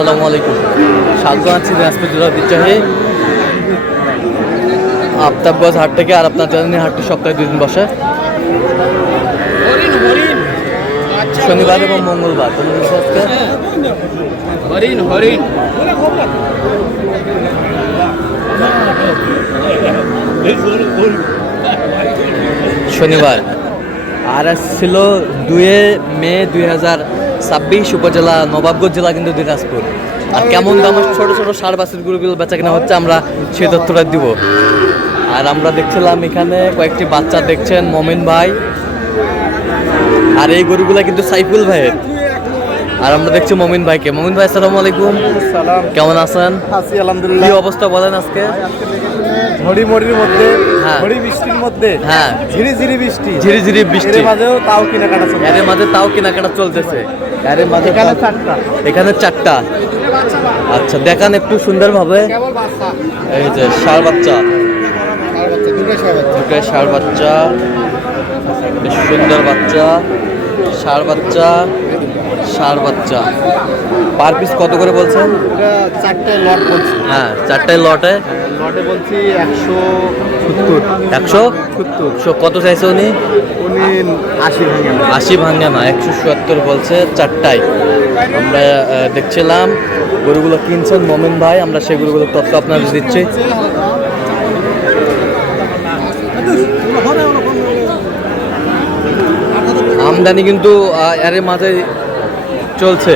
আসসালামু আলাইকুম। স্বাগত আছি দিনাজপুর জেলা ঐতিহ্যবাহী আফতাবগঞ্জ হাট থেকে। আর আপনার জানেন হাটটি সপ্তাহে 2 দিন বসে, শনিবার এবং মঙ্গলবার। শনিবার আর ছিল 2 মে 2026, উপজেলা নবাবগঞ্জ জেলা কিন্তু দিনাজপুর। আর কেমন দাম ছোট ছোট ষাঁড় বাছুর গরুগুলো বেচা কেনা হচ্ছে আমরা সেই তথ্যটা দিব। আর আমরা দেখছিলাম এখানে কয়েকটি বাচ্চা দেখছেন মমিন ভাই, আর এই গরুগুলা কিন্তু সাইফুল ভাইয়ের। আর আমরা দেখছি মমিন ভাইকে। মমিন ভাই আসসালামু আলাইকুম। সালাম, কেমন আছেন? আছি আলহামদুলিল্লাহ। কি অবস্থা বলেন আজকে? ঝড়ি মড়ির মধ্যে, হ্যাঁ। ঝড়ি বৃষ্টির মধ্যে, হ্যাঁ, ঝিরি ঝিরি বৃষ্টি, ঝিরি ঝিরি বৃষ্টি, এর মাঝেও তাও কেনাকাটা চলছে। এর মাঝে তাও কেনাকাটা চলতেছে। এর মাঝে এখানে 4টা, এখানে 4টা। আচ্ছা, দেখান একটু সুন্দরভাবে। এই যে ষাঁড় বাচ্চা, দুটো ষাঁড় বাচ্চা, বেশ সুন্দর বাচ্চা, ষাঁড় বাচ্চা, ষাঁড় বাচ্চা। পার পিস কত করে বলছেন? এটা 4টে লট বলছি। হ্যাঁ, 4টায় লটে লটে বলছি 170। 170। কত চাইছে উনি? উনি 80 ভাঙে না। 80 ভাঙে না, 170 বলছে 4টায়। আমরা দেখছিলাম গরুগুলো কিনছেন মমিন ভাই, আমরা সেই গরুগুলোর তথ্য আপনাদের দিচ্ছি। আমদানি কিন্তু এর মাঝে চলছে।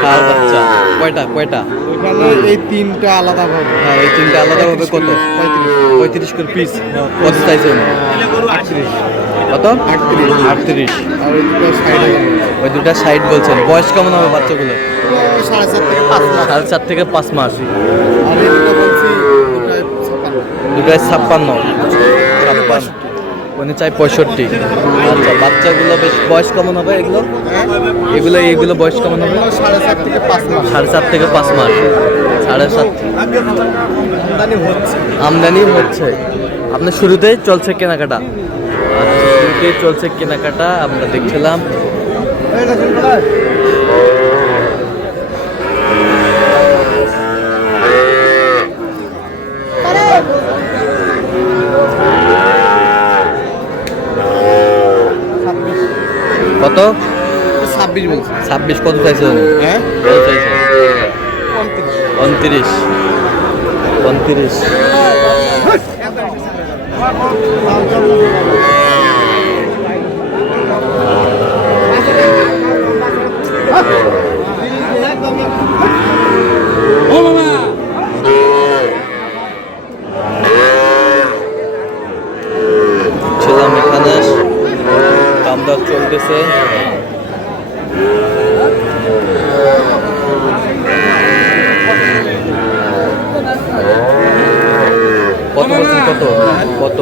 ষাঁড় বাচ্চা কয়টা? ওইখানে এই 3টা আলাদা ভাবে। হ্যাঁ, এই 3টা আলাদা ভাবে কত? 35 করে পিস। কত চাইছে উনি? 38। কত? 38। আর ওই দুটো সাইডে ওই দুটা 60 বলছেন। বয়স কেমন হবে বাচ্চাগুলো? 4.5 থেকে 5 মাস। 4.5 থেকে 5 মাস। আর এই দুটো বলছি দুটায় 56। উনি চাই 65। আচ্ছা, বাচ্চাগুলো বেশ বয়স কেমন হবে এগুলো? এগুলো বয়স কেমন হবে? 4.5 থেকে 5 মাস। 7.5 থেকে 5 মাস। 7.5 আমদানি হচ্ছে। আপনার শুরুতেই চলছে কেনাকাটা। শুরুতেই চলছে কেনাকাটা, আমরা দেখছিলাম। কত? 26 বলছি। 26। কত চাইছে উনি? হ্যাঁ, কত চাইছে? 29। ছিলাম এখানে, দাম দর চলতেছে। কত বলছেন? কত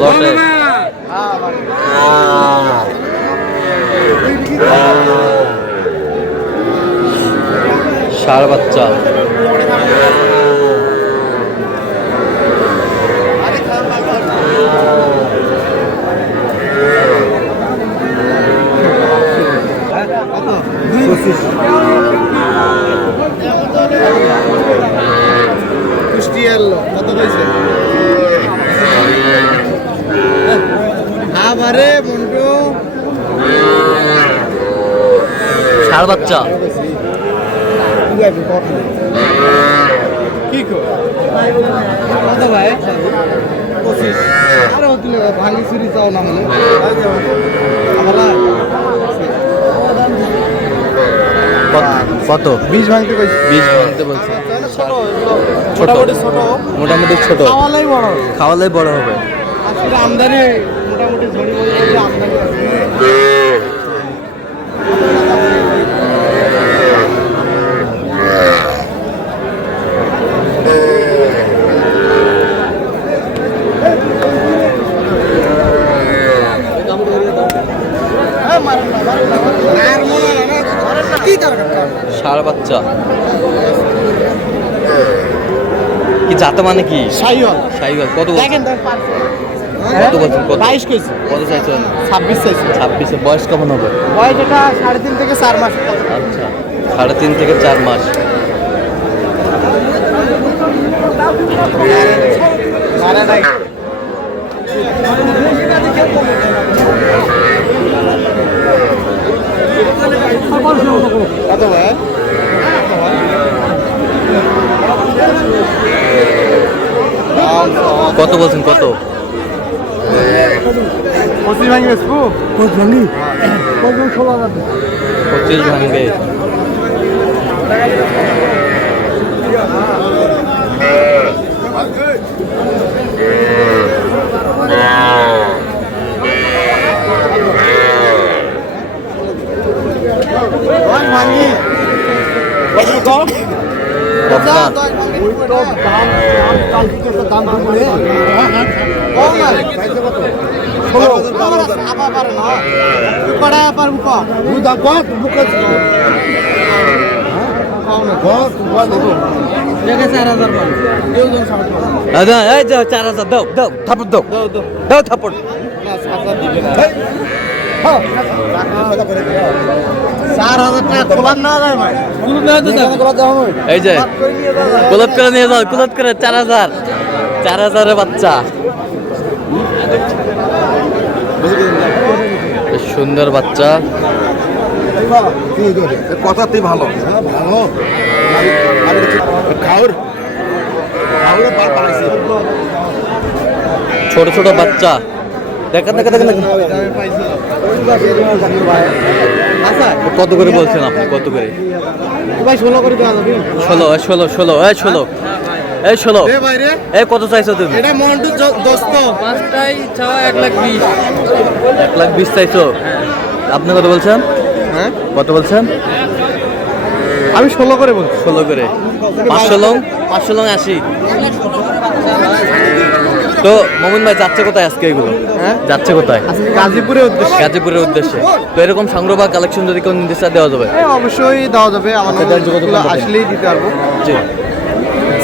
লটে? ষাঁড় বাচ্চা, কুষ্টিয়ার কত হয়েছে? আবারে বন্ধু ষাঁড় বাচ্চা কি কত ভাই? 25। আরে তুলে ভাঙি চুরি চাও না মানে কত? 20 ভাঙতে কইছি। 20 ভাঙতে বলছে। ছোট ছোট, মোটামুটি ছোট, খাওয়ালেই বড়, খাওয়ালেই বড় হবে। আজকে আমদানি মোটামুটি ঝড়ি বলে আমদানি ষাঁড় বাচ্চা কি জাত মানে কি? সাইওয়াল। শাহিওয়াল। কত বলছেন? দেখেন কত বলছেন? কত 22 কেজি। কত চাইছেন? 26 চাইছে। 26-এ বয়স কেমন হবে? বয়স এটা 3.5 থেকে 4 মাস। আচ্ছা 3.5 থেকে 4 মাস। কত ভাই? কত বলছেন? কত? 25 ভাঙি বেচবো? 25 ভাঙি? 25 ভাঙবে। ভাঙি। কত কম? বকনা। দাদা এই যে 4000 দাও দাও থাপড় দাও দাও থাপড়। 4,000 টাকা খোলার না যায় ভাই। এই যে কুলত করে নিয়ে যাও, কুলত করে 4000। 4000-এর বাচ্চা। বেশ সুন্দর বাচ্চা। কথাতেই ভালো। ভালো। খাওয়ার ছোট ছোট বাচ্চা দেখেন দেখেন দেখেন দেখেন। কত করে বলছেন আপনি? কত করে? ভাই 16 করে দেওয়া যাবে। 16 16 16 এই 16 এই 16 রে ভাই রে, এই কত চাইছো তুমি? এটা মন্টু দোস্ত। পাঁচটাই চাওয়া 1,20,000। 1,20,000 চাইছো? আপনি কত বলছেন? হ্যাঁ কত বলছেন? আমি 16 করে বলছি। 16 করে। 500 লং 80। তো মোমিন ভাই যাচ্ছে কোথায় আজকে এগুলো? হ্যাঁ যাচ্ছে কোথায়? গাজীপুরের উদ্দেশ্যে। গাজীপুরের উদ্দেশ্যে। তো এরকম সংগ্রহ বা কালেকশন যদি কোনো নির্দেশ দেওয়া যাবে? হ্যাঁ অবশ্যই দেওয়া যাবে। আমার আচ্ছা, দেওয়ার যোগ্যতা নম্বরগুলো কত? আসলেই দিতে পারবো। জি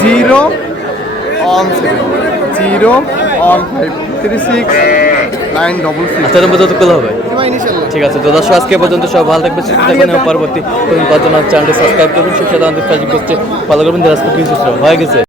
0-on-536-966। আচ্ছা নম্বর যত করলে হবে। ইনশাআল্লাহ। ঠিক আছে তো দর্শক আজকে পর্যন্ত সব ভালো থাকবে, সুস্থ থাকবেন এবং পরবর্তী পাওয়ার জন্য চ্যানেলটি সাবস্ক্রাইব করবেন। সুস্থ ফেসবুক করছে ফলো করবেন। দিনাজপুর হয়ে গেছে।